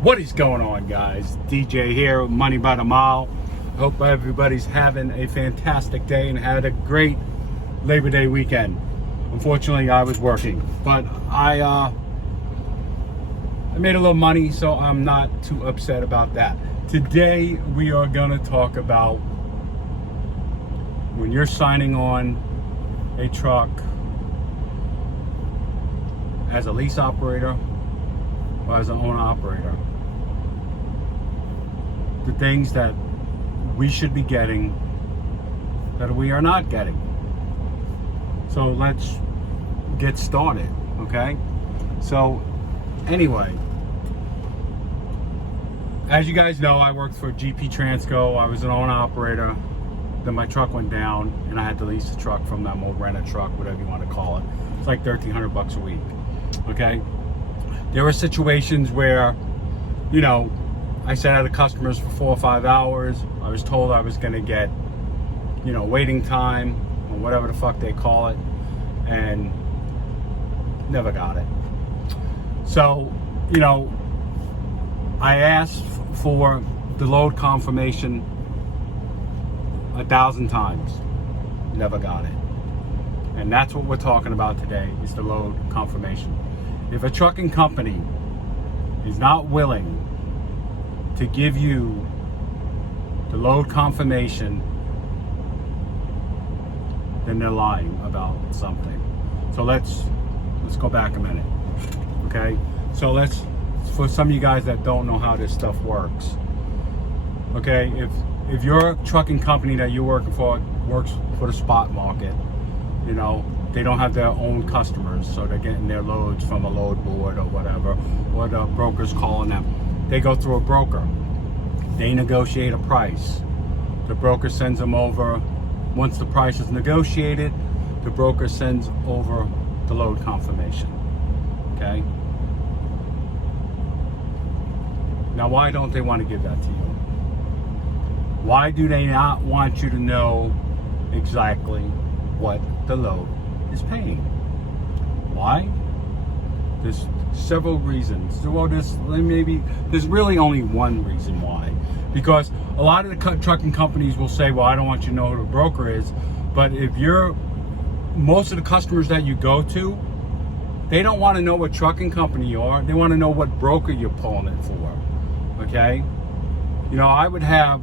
What is going on, guys? DJ here, Money by the Mile. Hope everybody's having a fantastic day and had a great Labor Day weekend. Unfortunately, I was working, but I made a little money, so I'm not too upset about that. Today, we are gonna talk about when you're signing on a truck as a lease operator or as an owner operator. The things that we should be getting that we are not getting. So let's get started, okay? So anyway, as you guys know, I worked for GP Transco. I was an owner operator. Then my truck went down and I had to lease the truck from them, or rent a truck, whatever you want to call it. It's like $1,300 a week, okay? There were situations where, you know, I sat out of customers for 4 or 5 hours. I was told I was going to get, you know, waiting time or whatever the fuck they call it, and never got it. So, you know, I asked for the load confirmation 1,000 times, never got it. And that's what we're talking about today, is the load confirmation. If a trucking company is not willing to give you the load confirmation, then they're lying about something. So let's go back a minute, okay? So for some of you guys that don't know how this stuff works, okay, if your trucking company that you're working for works for the spot market, you know, they don't have their own customers, so they're getting their loads from a load board or whatever, or the broker's calling them. They go through a broker. They negotiate a price. The broker sends them over. Once the price is negotiated, the broker sends over the load confirmation, okay? Now, why don't they want to give that to you? Why do they not want you to know exactly what the load is paying? Why? There's several reasons. Well, there's really only one reason why. Because a lot of the trucking companies will say, well, I don't want you to know who the broker is. But if most of the customers that you go to, they don't want to know what trucking company you are. They want to know what broker you're pulling it for, okay? You know, I would have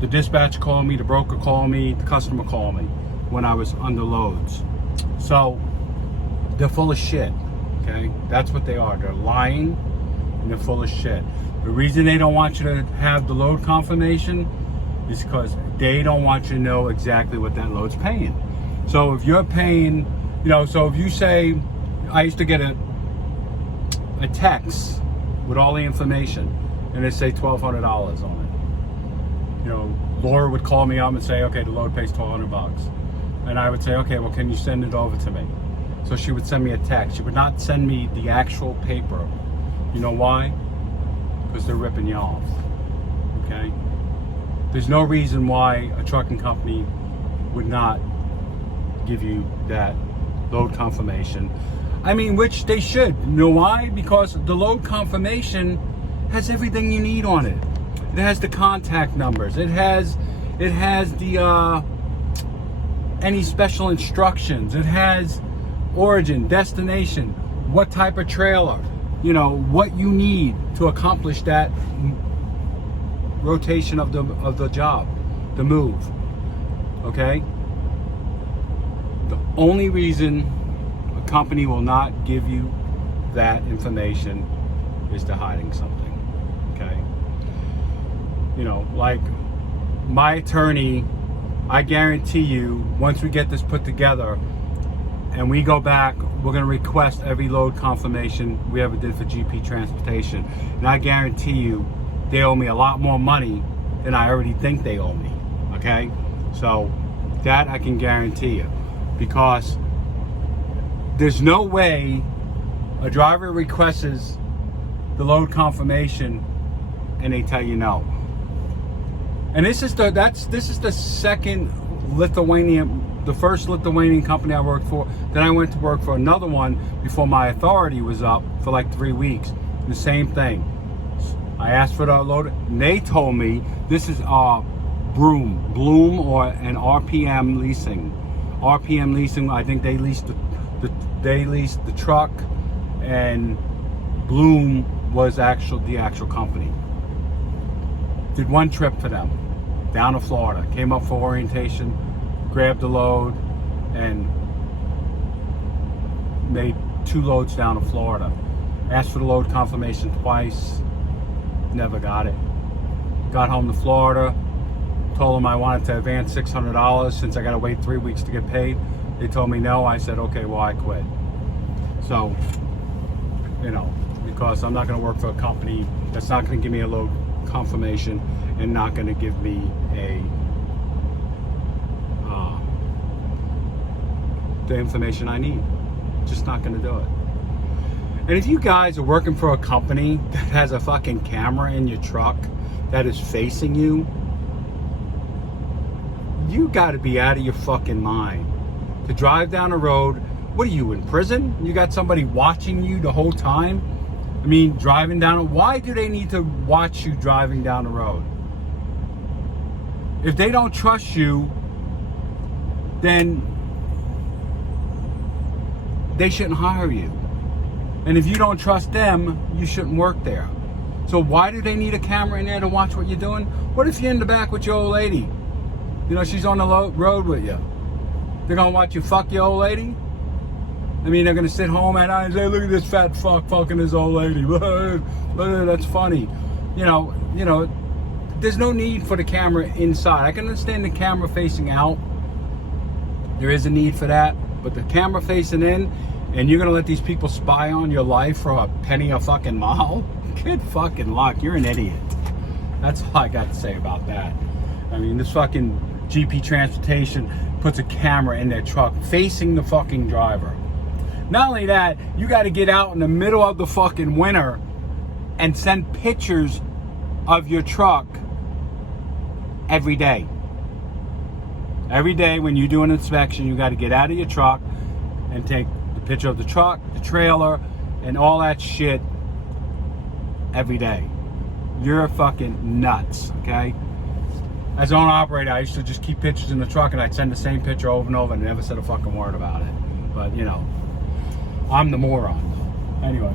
the dispatch call me, the broker call me, the customer call me when I was under loads. So they're full of shit, okay? That's what they are. They're lying and they're full of shit. The reason they don't want you to have the load confirmation is because they don't want you to know exactly what that load's paying. So if you're paying, you know, so if you say, I used to get a text with all the information and it say $1,200 on it. You know, Laura would call me up and say, okay, the load pays $1,200. And I would say, okay, well, can you send it over to me? So she would send me a text. She would not send me the actual paper. You know why? Because they're ripping you off, okay? There's no reason why a trucking company would not give you that load confirmation. I mean, which they should. You know why? Because the load confirmation has everything you need on it. It has the contact numbers. It has the any special instructions. It has origin, destination, what type of trailer, you know, what you need to accomplish that rotation of the job, the move, okay? The only reason a company will not give you that information is they're hiding something, okay? You know, like my attorney, I guarantee you, once we get this put together and we go back, we're going to request every load confirmation we ever did for GP Transportation. And I guarantee you, they owe me a lot more money than I already think they owe me, okay? So that I can guarantee you, because there's no way a driver requests the load confirmation and they tell you no. And this is the second the first Lithuanian company I worked for. Then I went to work for another one before my authority was up for like 3 weeks. The same thing. I asked for the load, and they told me this is Bloom or an RPM leasing. RPM leasing. I think they leased the truck, and Bloom was the actual company. Did one trip for them down to Florida. Came up for orientation, grabbed the load, and made 2 loads down to Florida. Asked for the load confirmation twice. Never got it. Got home to Florida. Told them I wanted to advance $600 since I got to wait 3 weeks to get paid. They told me no. I said, okay, well, I quit. So, because I'm not going to work for a company that's not going to give me a load confirmation and not going to give me the information I need. Just not going to do it. And if you guys are working for a company that has a fucking camera in your truck that is facing you, you got to be out of your fucking mind to drive down the road. What are you, in prison? You got somebody watching you the whole time? I mean, driving down. Why do they need to watch you driving down the road? If they don't trust you, then they shouldn't hire you. And if you don't trust them, you shouldn't work there. So why do they need a camera in there to watch what you're doing? What if you're in the back with your old lady? She's on the road with you. They're going to watch you fuck your old lady? I mean, they're going to sit home at night and say, look at this fat fuck fucking his old lady. That's funny. There's no need for the camera inside. I can understand the camera facing out. There is a need for that. But the camera facing in, and you're going to let these people spy on your life for a penny a fucking mile? Good fucking luck. You're an idiot. That's all I got to say about that. I mean, this fucking GP Transportation puts a camera in their truck facing the fucking driver. Not only that, you got to get out in the middle of the fucking winter and send pictures of your truck every day. Every day when you do an inspection, you got to get out of your truck and take the picture of the truck, the trailer, and all that shit every day. You're fucking nuts, okay? As an owner-operator, I used to just keep pictures in the truck and I'd send the same picture over and over and never said a fucking word about it. But, I'm the moron. Anyway,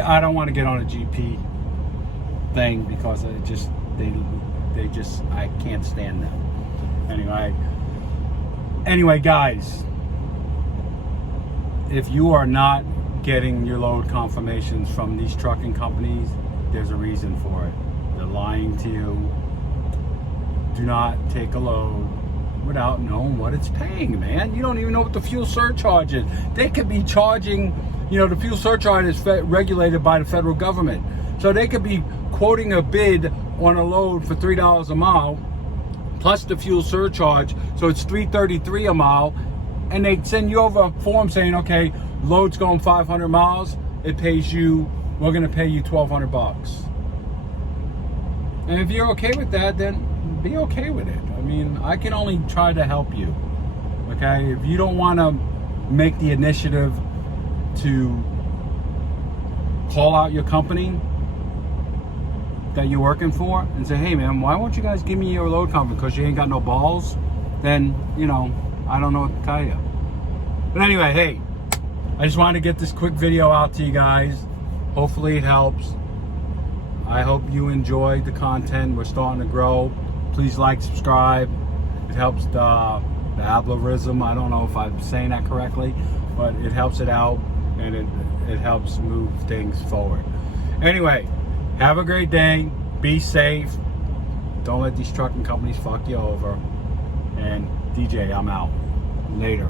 I don't want to get on a GP thing because they just I can't stand them. Anyway, guys, if you are not getting your load confirmations from these trucking companies, there's a reason for it. They're lying to you. Do not take a load without knowing what it's paying, man. You don't even know what the fuel surcharge is. They could be charging, the fuel surcharge is regulated by the federal government. So they could be quoting a bid on a load for $3 a mile, plus the fuel surcharge, so it's $3.33 a mile, and they send you over a form saying, okay, load's going 500 miles, we're going to pay you $1,200. And if you're okay with that, then be okay with it. I mean, I can only try to help you, okay? If you don't want to make the initiative to call out your company that you're working for and say, hey man, why won't you guys give me your load confirmation because you ain't got no balls, then I don't know what to tell you. But anyway, hey, I just wanted to get this quick video out to you guys. Hopefully it helps. I hope you enjoyed the content. We're starting to grow. Please like, subscribe. It helps the algorithm. I don't know if I'm saying that correctly, but it helps it out and it helps move things forward. Anyway, have a great day. Be safe. Don't let these trucking companies fuck you over. And DJ, I'm out. Later.